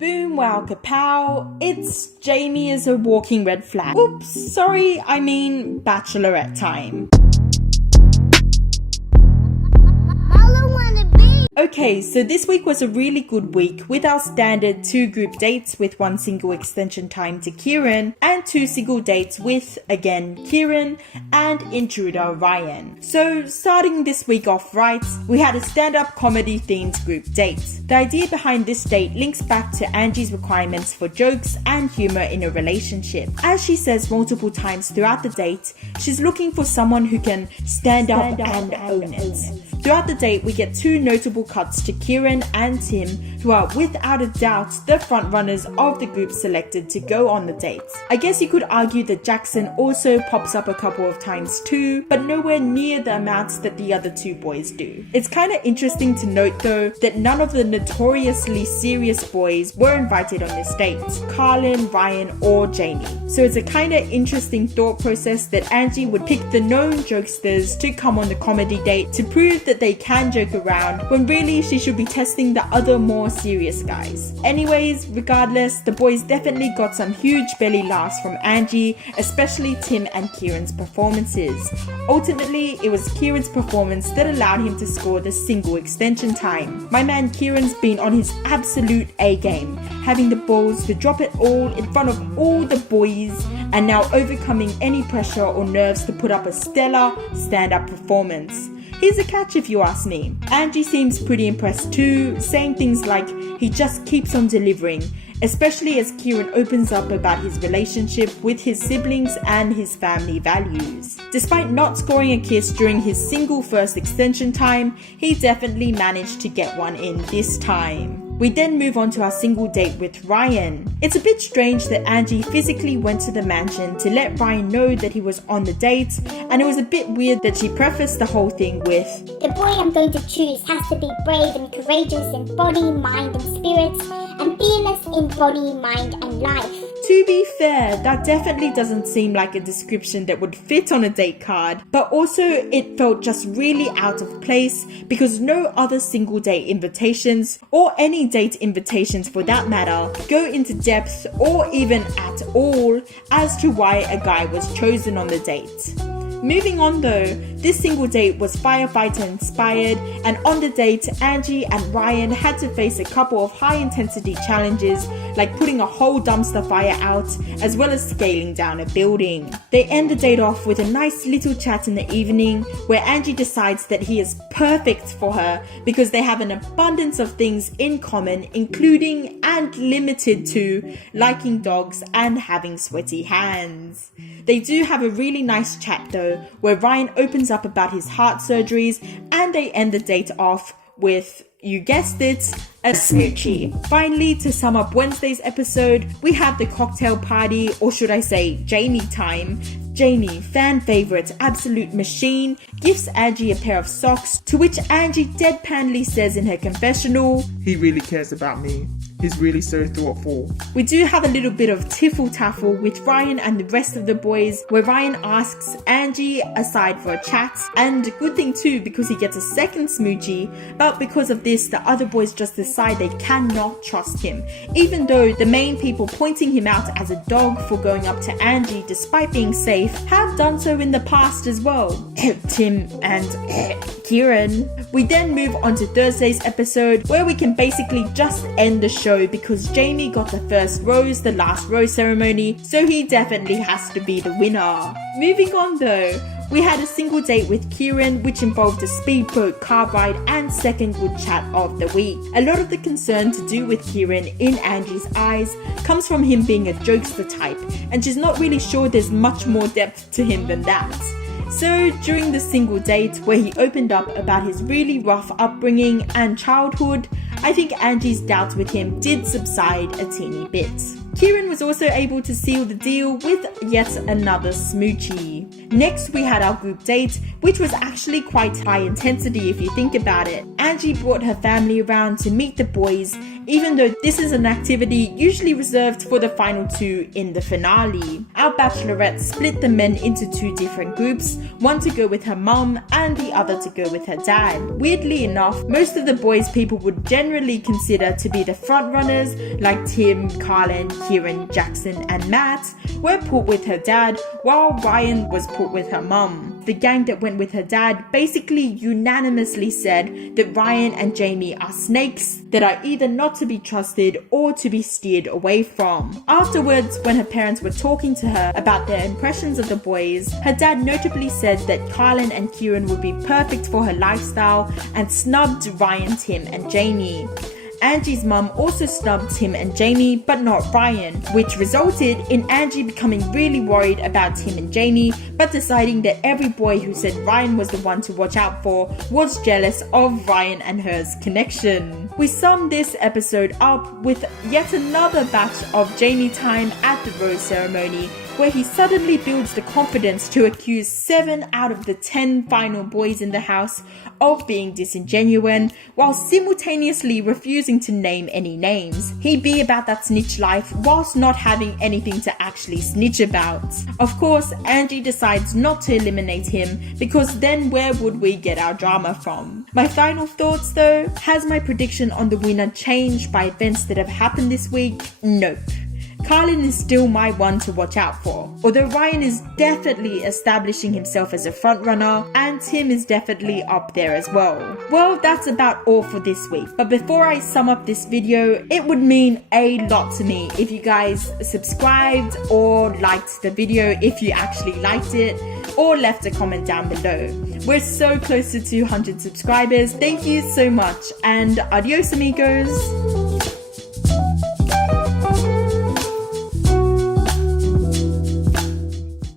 Boom, wow, kapow, it's Jamie is a walking red flag. Oops, sorry, I mean Bachelorette time. Okay, so this week was a really good week with our standard 2 group dates with 1 single extension time to Kieran and 2 single dates with, again, Kieran and intruder Ryan. So starting this week off right, we had a stand-up comedy themed group date. The idea behind this date links back to Angie's requirements for jokes and humor in a relationship. As she says multiple times throughout the date, she's looking for someone who can stand up and own it. Throughout the date, we get 2 notable cuts to Kieran and Tim, who are without a doubt the front runners of the group selected to go on the date. I guess you could argue that Jackson also pops up a couple of times too, but nowhere near the amounts that the other 2 boys do. It's kind of interesting to note though that none of the notoriously serious boys were invited on this date, Carlin, Ryan or Jamie. So it's a kind of interesting thought process that Angie would pick the known jokesters to come on the comedy date to prove that they can joke around when really she should be testing the other more serious guys. Anyways, regardless, the boys definitely got some huge belly laughs from Angie, especially Tim and Kieran's performances. Ultimately, it was Kieran's performance that allowed him to score the single extension time. My man Kieran's been on his absolute A game, having the balls to drop it all in front of all the boys and now overcoming any pressure or nerves to put up a stellar stand-up performance. Here's a catch if you ask me. Angie seems pretty impressed too, saying things like he just keeps on delivering, especially as Kieran opens up about his relationship with his siblings and his family values. Despite not scoring a kiss during his single first extension time, he definitely managed to get one in this time. We then move on to our single date with Ryan. It's a bit strange that Angie physically went to the mansion to let Ryan know that he was on the date, and it was a bit weird that she prefaced the whole thing with, "The boy I'm going to choose has to be brave and courageous in body, mind and spirit, and fearless in body, mind and life." To be fair, that definitely doesn't seem like a description that would fit on a date card, but also it felt just really out of place because no other single date invitations, or any date invitations for that matter, go into depth or even at all as to why a guy was chosen on the date. Moving on though, this single date was firefighter inspired, and on the date, Angie and Ryan had to face a couple of high intensity challenges like putting a whole dumpster fire out as well as scaling down a building. They end the date off with a nice little chat in the evening where Angie decides that he is perfect for her because they have an abundance of things in common, including and limited to liking dogs and having sweaty hands. They do have a really nice chat though, where Ryan opens up about his heart surgeries, and they end the date off with, you guessed it, a smoochie. Finally, to sum up Wednesday's episode, we have the cocktail party, or should I say Jamie time. Jamie, fan favourite, absolute machine, gifts Angie a pair of socks, to which Angie deadpanly says in her confessional, "He really cares about me. He's really so thoughtful." We do have a little bit of tiffle-taffle with Ryan and the rest of the boys, where Ryan asks Angie aside for a chat, and a good thing too because he gets a second smoochie, but because of this the other boys just decide they cannot trust him, even though the main people pointing him out as a dog for going up to Angie despite being safe have done so in the past as well. Tim and Kieran. We then move on to Thursday's episode, where we can basically just end the show because Jamie got the first rose, the last rose ceremony, so he definitely has to be the winner. Moving on though, we had a single date with Kieran, which involved a speedboat car ride and second good chat of the week. A lot of the concern to do with Kieran in Angie's eyes comes from him being a jokester type, and she's not really sure there's much more depth to him than that. So during the single date where he opened up about his really rough upbringing and childhood, I think Angie's doubts with him did subside a teeny bit. Kieran was also able to seal the deal with yet another smoochie. Next we had our group date, which was actually quite high intensity if you think about it. Angie brought her family around to meet the boys even though this is an activity usually reserved for the final two in the finale. Our Bachelorette split the men into two different groups, one to go with her mum and the other to go with her dad. Weirdly enough, most of the boys people would generally consider to be the front runners, like Tim, Carlin, Kieran, Jackson and Matt, were put with her dad, while Ryan was put with her mum. The gang that went with her dad basically unanimously said that Ryan and Jamie are snakes that are either not to be trusted or to be steered away from. Afterwards, when her parents were talking to her about their impressions of the boys, her dad notably said that Carlin and Kieran would be perfect for her lifestyle and snubbed Ryan, Tim and Jamie. Angie's mum also snubbed Tim and Jamie, but not Ryan, which resulted in Angie becoming really worried about Tim and Jamie, but deciding that every boy who said Ryan was the one to watch out for was jealous of Ryan and her's connection. We sum this episode up with yet another batch of Jamie time at the rose ceremony, where he suddenly builds the confidence to accuse 7 out of the 10 final boys in the house of being disingenuous, while simultaneously refusing to name any names. He be about that snitch life whilst not having anything to actually snitch about. Of course, Angie decides not to eliminate him, because then where would we get our drama from? My final thoughts though, has my prediction on the winner changed by events that have happened this week? Nope. Carlin is still my one to watch out for, although Ryan is definitely establishing himself as a frontrunner, and Tim is definitely up there as well. Well, that's about all for this week, but before I sum up this video, it would mean a lot to me if you guys subscribed or liked the video if you actually liked it, or left a comment down below. We're so close to 200 subscribers. Thank you so much, and adios amigos!